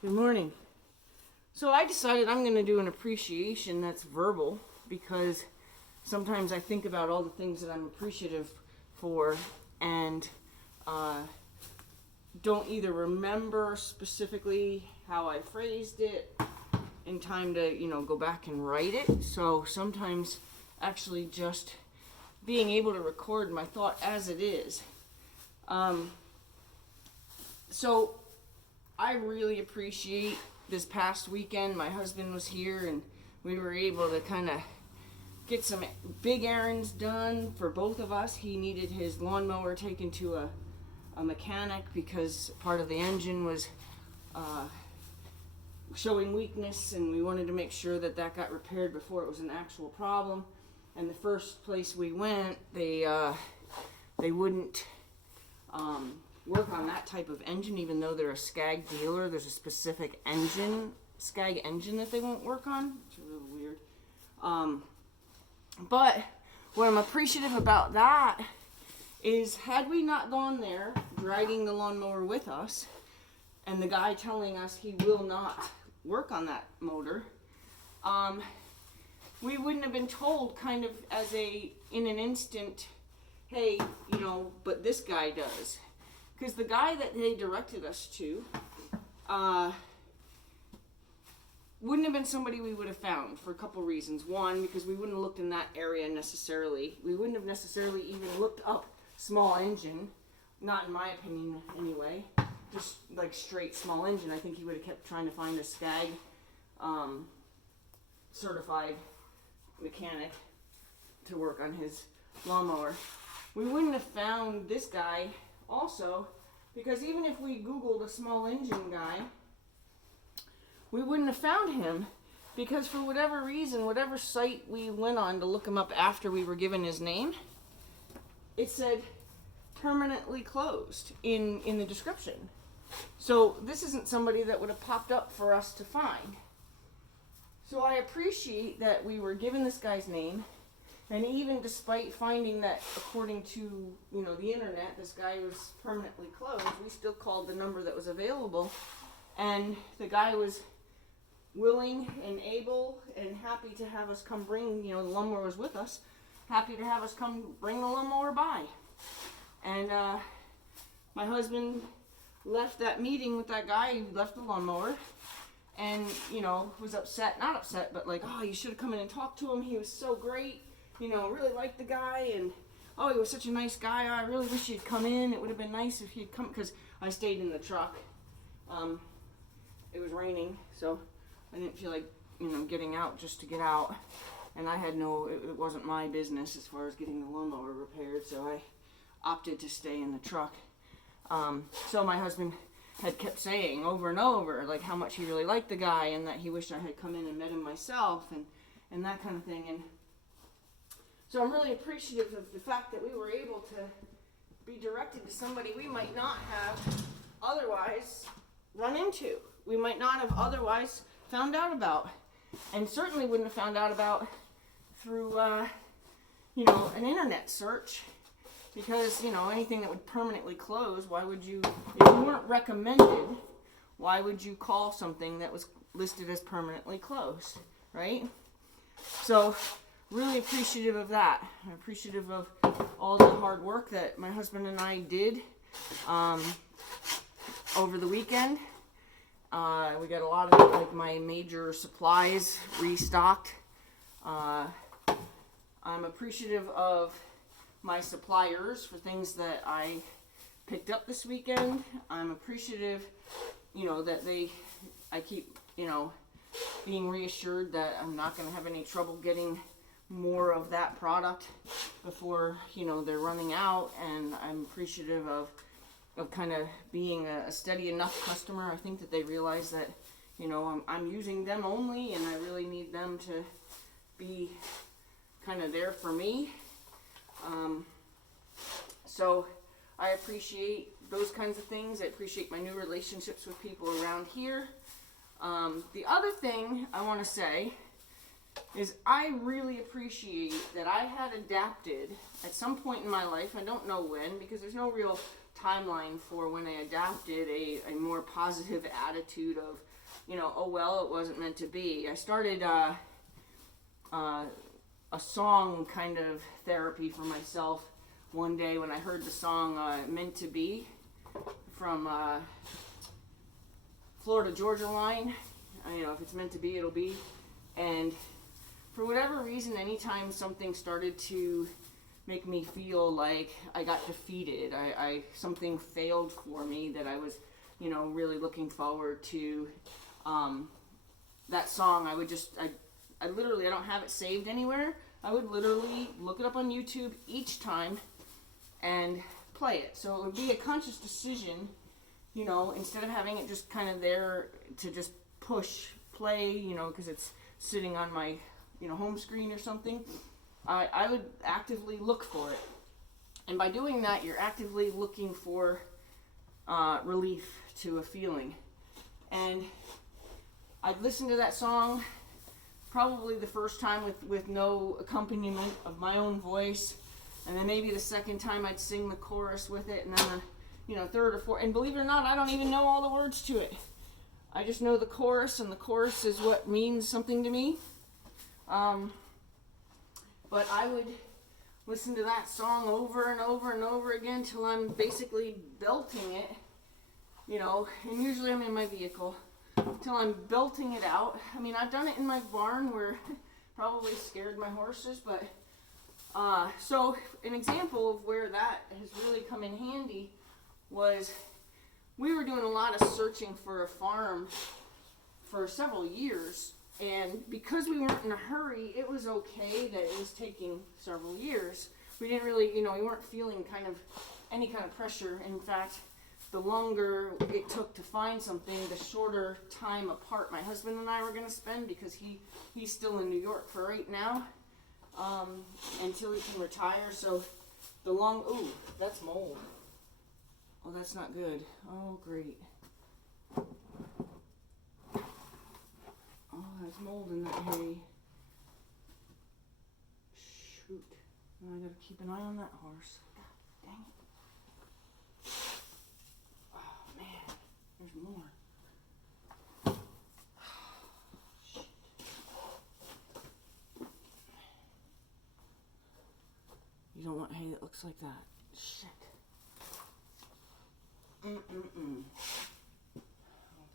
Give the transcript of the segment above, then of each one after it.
Good morning. So I decided I'm going to do an appreciation that's verbal because sometimes I think about all the things that I'm appreciative for and uh, don't either remember specifically how I phrased it in time to, go back and write it. So sometimes actually just being able to record my thought as it is. So I really appreciate this past weekend. My husband was here and we were able to kind of get some big errands done for both of us. He needed his lawnmower taken to a mechanic because part of the engine was showing weakness, and we wanted to make sure that that got repaired before it was an actual problem. And the first place we went, they wouldn't work on that type of engine, even though they're a Skag dealer. There's a specific engine, Skag engine, that they won't work on. It's really weird. But what I'm appreciative about that is, had we not gone there, dragging the lawnmower with us, and the guy telling us he will not work on that motor, we wouldn't have been told kind of in an instant, hey, but this guy does. Because the guy that they directed us to wouldn't have been somebody we would have found for a couple reasons. One, because we wouldn't have looked in that area necessarily. We wouldn't have necessarily even looked up small engine, not in my opinion anyway. Just like straight small engine. I think he would have kept trying to find a Skag certified mechanic to work on his lawnmower. We wouldn't have found this guy also, because even if we Googled a small engine guy, we wouldn't have found him, because for whatever reason, whatever site we went on to look him up after we were given his name, it said permanently closed in the description. So this isn't somebody that would have popped up for us to find. So I appreciate that we were given this guy's name. And even despite finding that, according to, the internet, this guy was permanently closed, we still called the number that was available. And the guy was willing and able and happy to have us come bring, the lawnmower was with us, happy to have us come bring the lawnmower by. And my husband left that meeting with that guy, he left the lawnmower, and, was upset, not upset, but like, oh, you should have come in and talked to him, he was so great. Really liked the guy, and he was such a nice guy. I really wish he'd come in. It would have been nice if he'd come, because I stayed in the truck. It was raining, so I didn't feel like, getting out just to get out. And it wasn't my business as far as getting the lawnmower repaired, so I opted to stay in the truck. So my husband had kept saying over and over, like, how much he really liked the guy, and that he wished I had come in and met him myself, and that kind of thing. And so I'm really appreciative of the fact that we were able to be directed to somebody we might not have otherwise run into. We might not have otherwise found out about. And certainly wouldn't have found out about through, an internet search. Because, anything that would permanently close, why would you, if you weren't recommended, why would you call something that was listed as permanently closed, right? So, really appreciative of that. I'm appreciative of all the hard work that my husband and I did over the weekend. We got a lot of my major supplies restocked. I'm appreciative of my suppliers for things that I picked up this weekend. I'm appreciative, that I keep, being reassured that I'm not going to have any trouble getting more of that product before they're running out. And I'm appreciative of kind of being a steady enough customer. I think that they realize that I'm using them only, and I really need them to be kind of there for me. So I appreciate those kinds of things. I appreciate my new relationships with people around here. The other thing I want to say is I really appreciate that I had adapted at some point in my life. I don't know when, because there's no real timeline for when I adopted a more positive attitude of, you know, oh well, it wasn't meant to be. I started a song kind of therapy for myself one day when I heard the song Meant to Be from Florida Georgia Line. You know, if it's meant to be, it'll be. And for whatever reason, anytime something started to make me feel like I got defeated, something failed for me that I was, you know, really looking forward to, that song, I would just, I literally, I don't have it saved anywhere. I would literally look it up on YouTube each time and play it. So it would be a conscious decision, you know, instead of having it just kind of there to just push play, you know, because it's sitting on my, you know, home screen or something. I would actively look for it. And by doing that, you're actively looking for relief to a feeling. And I'd listen to that song probably the first time with no accompaniment of my own voice. And then maybe the second time I'd sing the chorus with it. And then, you know, third or fourth. And believe it or not, I don't even know all the words to it. I just know the chorus, and the chorus is what means something to me. But I would listen to that song over and over and over again till I'm basically belting it, you know, and usually I'm in my vehicle, till I'm belting it out. I mean, I've done it in my barn where probably scared my horses, but, so an example of where that has really come in handy was we were doing a lot of searching for a farm for several years. And because we weren't in a hurry, it was okay that it was taking several years. We didn't really, you know, we weren't feeling kind of any kind of pressure. In fact, the longer it took to find something, the shorter time apart my husband and I were going to spend, because he's still in New York for right now, until he can retire. So the ooh, that's mold. Oh, that's not good. Oh, great. Oh, there's mold in that hay. Shoot. Now I gotta keep an eye on that horse. God dang it. Oh, man. There's more. Shit. You don't want hay that looks like that. Shit. Oh,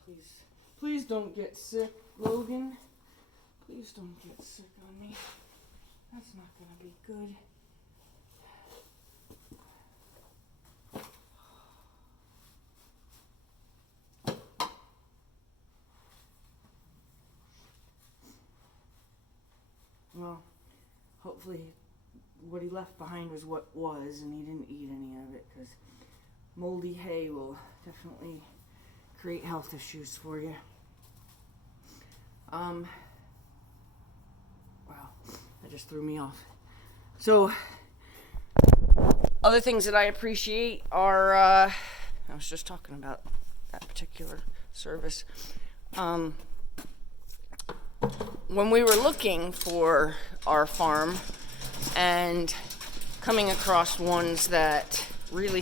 please. Please don't get sick, Logan. Please don't get sick on me. That's not gonna be good. Well, hopefully what he left behind was what was, and he didn't eat any of it, because moldy hay will definitely create health issues for you. Wow, that just threw me off. So, other things that I appreciate are, I was just talking about that particular service. When we were looking for our farm and coming across ones that really